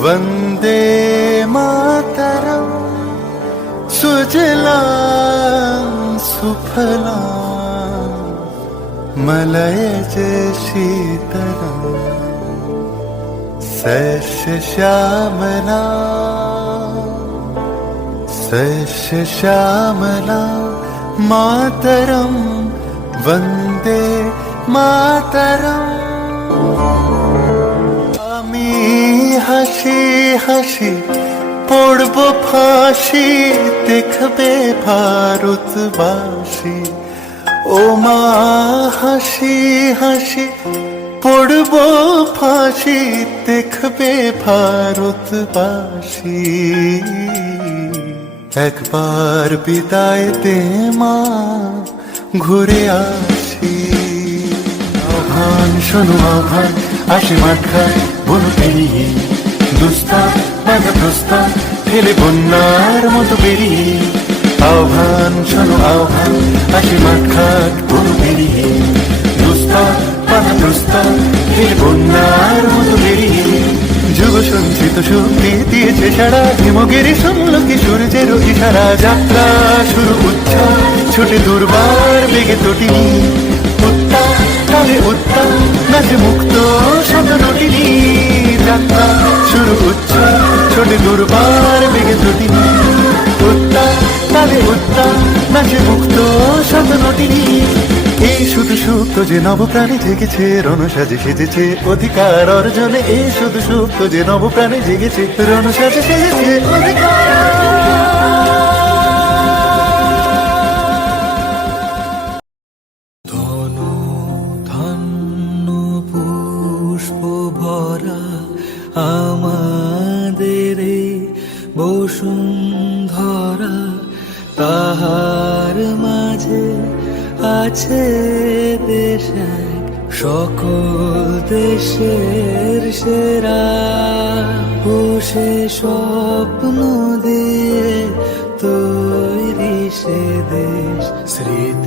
वन्दे मातरं सुजलां सुफलां मलयज शीतलां सस्यश्यामलां मातरं वन्दे मातरम्। আমি হাসি হাসি পড়ব ফাঁসি, দেখবে ভারতবাসী। ও মা হাসি হাসি পড়ব ফাঁসি, দেখবে ভারতবাসী। একবার বিদায় দে মা, ঘুরে আসি। আহ্বান শোনো আহ্বান, আসে মাঠ খায় বন পেরিয়ে, দুস্তার বাধা প্রস্তার ফেলে বন্যার মতো বেরিয়ে। আহ্বান শোনো আহ্বান, আসে মাঠ খাট বন পেরিয়ে, দুস্তার বাধা প্রস্তার ফেলে বন্যার মতো বেরিয়ে। যুগ সঞ্চিত শক্তি দিয়েছে সারা, হিমগিরি শুনল কি সূর্যের ইশারা। যাত্রা শুরু উচ্ছ্বাস ছুটে দুর্বার বেগে তটিনী, উত্তাপ তালে উত্তাপ নাচে মুক্ত শতনটিনী। যাত্রা শুরু উচ্ছ্বাস ছোটে দুর্বার বেগে তটিনী, উত্তাপ তালে উত্তাপ নাচে মুক্ত শতনটিনী। এই শুধু সুপ্ত যে নবপ্রাণে জেগেছে, রণসাজে সেজেছে অধিকার অর্জনে। এই শুধু সুপ্ত যে নবপ্রাণে জেগেছে, রণসাজে সেজেছে অধিকার। আমাদের বসুন্ধরা, তাহার মাঝে আছে দেশ এক, সকল দেশের সেরা। ও সে স্বপ্ন দিয়ে তৈরি সে দেশ, স্মৃতি